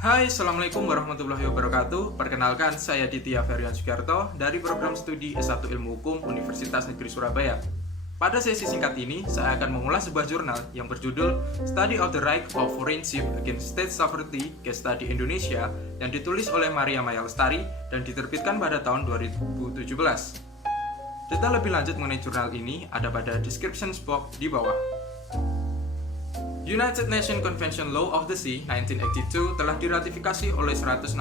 Hai, Assalamualaikum warahmatullahi wabarakatuh. Perkenalkan, saya Ditya Ferian Sugiarto dari program studi S1 Ilmu Hukum Universitas Negeri Surabaya. Pada sesi singkat ini, saya akan mengulas sebuah jurnal yang berjudul Study of the Right of Foreignship Against State Sovereignty, Case Study Indonesia, yang ditulis oleh Maria Maya Lestari dan diterbitkan pada tahun 2017. Data lebih lanjut mengenai jurnal ini ada pada description box di bawah. United Nations Convention Law of the Sea 1982 telah diratifikasi oleh 168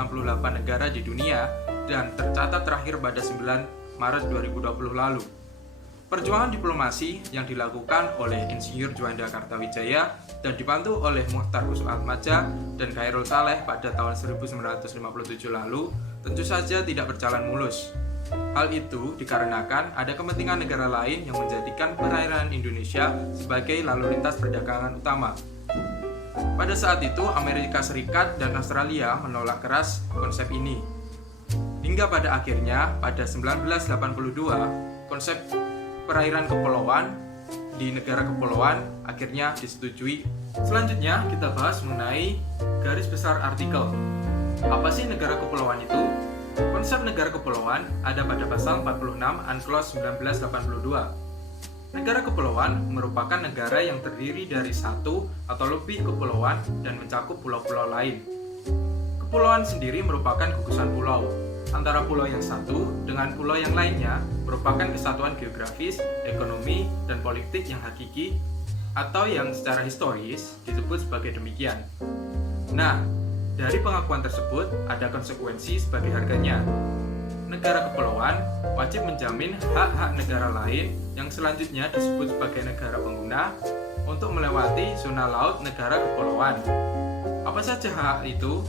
negara di dunia dan tercatat terakhir pada 9 Maret 2020 lalu. Perjuangan diplomasi yang dilakukan oleh Insinyur Juanda Kartawijaya dan dibantu oleh Muchtar Atmaja dan Khairul Saleh pada tahun 1957 lalu tentu saja tidak berjalan mulus. Hal itu dikarenakan ada kepentingan negara lain yang menjadikan perairan Indonesia sebagai lalu lintas perdagangan utama. Pada saat itu, Amerika Serikat dan Australia menolak keras konsep ini. Hingga pada akhirnya, pada 1982, konsep perairan kepulauan di negara kepulauan akhirnya disetujui. Selanjutnya, kita bahas mengenai garis besar artikel. Apa sih negara kepulauan itu? Konsep negara kepulauan ada pada pasal 46 Unclos 1982. Negara kepulauan merupakan negara yang terdiri dari satu atau lebih kepulauan dan mencakup pulau-pulau lain. Kepulauan sendiri merupakan gugusan pulau. Antara pulau yang satu dengan pulau yang lainnya merupakan kesatuan geografis, ekonomi, dan politik yang hakiki atau yang secara historis disebut sebagai demikian. Nah, dari pengakuan tersebut, ada konsekuensi sebagai harganya. Negara kepulauan wajib menjamin hak-hak negara lain yang selanjutnya disebut sebagai negara pengguna untuk melewati zona laut negara kepulauan. Apa saja hak itu?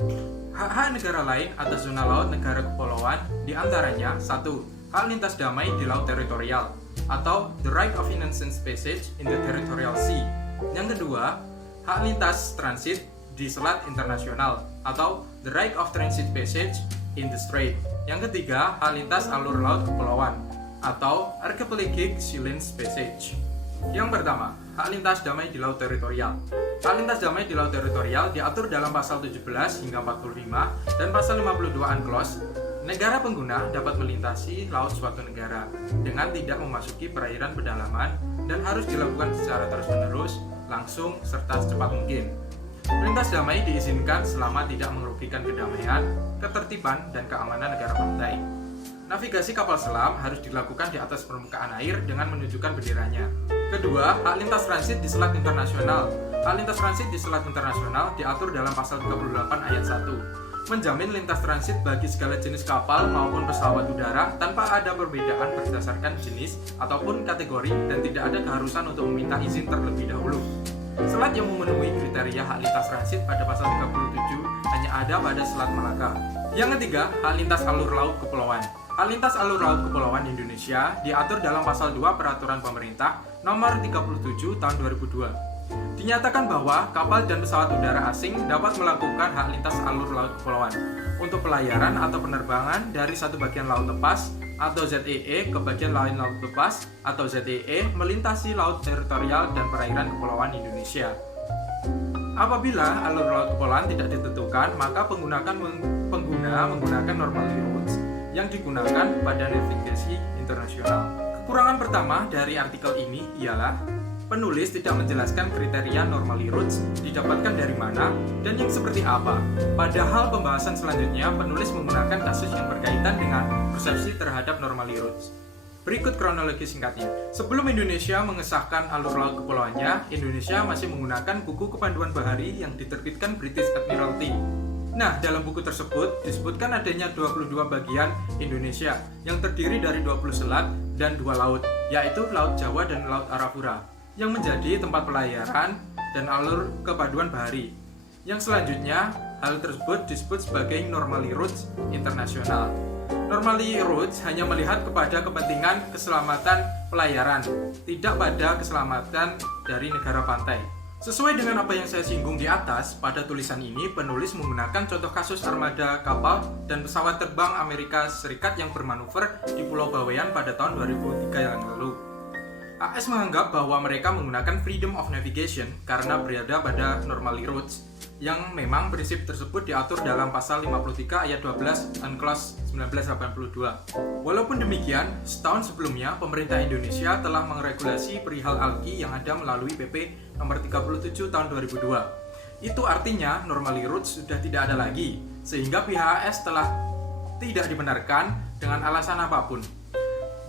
Hak-hak negara lain atas zona laut negara kepulauan diantaranya 1. Hak lintas damai di laut teritorial atau the right of innocent passage in the territorial sea. Yang kedua, hak lintas transit di selat internasional atau the right of transit passage in the strait. Yang ketiga, hak lintas alur laut kepulauan atau archipelagic sea lanes passage. Yang pertama, hak lintas damai di laut teritorial. Hak lintas damai di laut teritorial diatur dalam pasal 17 hingga 45 dan pasal 52 Unclos. Negara pengguna dapat melintasi laut suatu negara dengan tidak memasuki perairan pedalaman dan harus dilakukan secara terus-menerus, langsung, serta secepat mungkin. Lintas damai diizinkan selama tidak merugikan kedamaian, ketertiban, dan keamanan negara pantai. Navigasi kapal selam harus dilakukan di atas permukaan air dengan menunjukkan benderanya. Kedua, hak lintas transit di selat internasional. Hak lintas transit di selat internasional diatur dalam pasal 38 ayat 1. Menjamin lintas transit bagi segala jenis kapal maupun pesawat udara tanpa ada perbedaan berdasarkan jenis ataupun kategori dan tidak ada keharusan untuk meminta izin terlebih dahulu. Selat yang memenuhi kriteria hak lintas transit pada pasal 37 hanya ada pada Selat Malaka. Yang ketiga, hak lintas alur laut kepulauan. Hak lintas alur laut kepulauan Indonesia diatur dalam pasal 2 Peraturan Pemerintah Nomor 37 Tahun 2002. Dinyatakan bahwa kapal dan pesawat udara asing dapat melakukan hak lintas alur laut kepulauan untuk pelayaran atau penerbangan dari satu bagian laut lepas atau ZEE ke bagian lain laut lepas atau ZEE melintasi laut teritorial dan perairan kepulauan Indonesia. Apabila alur laut kepulauan tidak ditentukan, maka pengguna menggunakan normally routes yang digunakan pada navigasi internasional. Kekurangan pertama dari artikel ini ialah penulis tidak menjelaskan kriteria normally routes didapatkan dari mana dan yang seperti apa. Padahal pembahasan selanjutnya penulis menggunakan kasus yang berkaitan dengan persepsi terhadap normally routes. Berikut kronologi singkatnya. Sebelum Indonesia mengesahkan alur laut kepulauannya, Indonesia masih menggunakan buku kepanduan bahari yang diterbitkan British Admiralty. Nah, dalam buku tersebut disebutkan adanya 22 bagian Indonesia yang terdiri dari 20 selat dan 2 laut, yaitu Laut Jawa dan Laut Arafura, yang menjadi tempat pelayaran dan alur kepaduan bahari. Yang selanjutnya, hal tersebut disebut sebagai normally routes internasional. Normally routes hanya melihat kepada kepentingan keselamatan pelayaran, tidak pada keselamatan dari negara pantai. Sesuai dengan apa yang saya singgung di atas, pada tulisan ini penulis menggunakan contoh kasus armada kapal dan pesawat terbang Amerika Serikat yang bermanuver di Pulau Bawean pada tahun 2003 yang lalu. AS menganggap bahwa mereka menggunakan freedom of navigation karena berada pada normally roads, yang memang prinsip tersebut diatur dalam pasal 53 ayat 12 UNCLOS 1982. Walaupun demikian, setahun sebelumnya pemerintah Indonesia telah meregulasi perihal alki yang ada melalui PP nomor 37 tahun 2002. Itu artinya normally roads sudah tidak ada lagi, sehingga pihak AS telah tidak dibenarkan dengan alasan apapun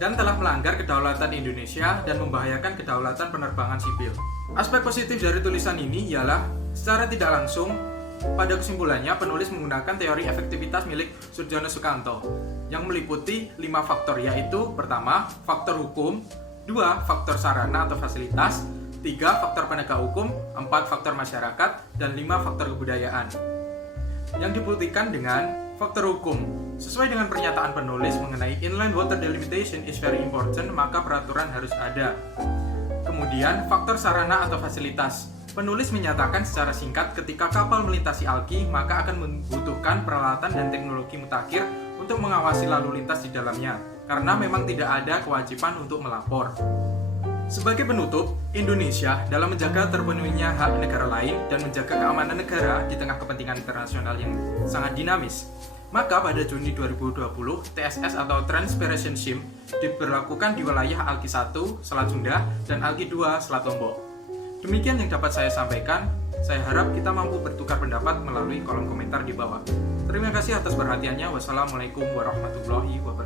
dan telah melanggar kedaulatan Indonesia dan membahayakan kedaulatan penerbangan sipil. Aspek positif dari tulisan ini ialah secara tidak langsung, pada kesimpulannya penulis menggunakan teori efektivitas milik Sudjono Sukanto yang meliputi 5 faktor, yaitu pertama, faktor hukum, 2, faktor sarana atau fasilitas, 3, faktor penegak hukum, 4, faktor masyarakat, dan 5, faktor kebudayaan. Yang dibuktikan dengan faktor hukum. Sesuai dengan pernyataan penulis mengenai inland water delimitation is very important, maka peraturan harus ada. Kemudian, faktor sarana atau fasilitas. Penulis menyatakan secara singkat ketika kapal melintasi alki, maka akan membutuhkan peralatan dan teknologi mutakhir untuk mengawasi lalu lintas di dalamnya, karena memang tidak ada kewajiban untuk melapor. Sebagai penutup, Indonesia dalam menjaga terpenuhinya hak negara lain dan menjaga keamanan negara di tengah kepentingan internasional yang sangat dinamis, maka pada Juni 2020, TSS atau Trans-Eurasian Scheme diberlakukan di wilayah Alki 1, Selat Sunda, dan Alki 2, Selat Lombok. Demikian yang dapat saya sampaikan. Saya harap kita mampu bertukar pendapat melalui kolom komentar di bawah. Terima kasih atas perhatiannya. Wassalamualaikum warahmatullahi wabarakatuh.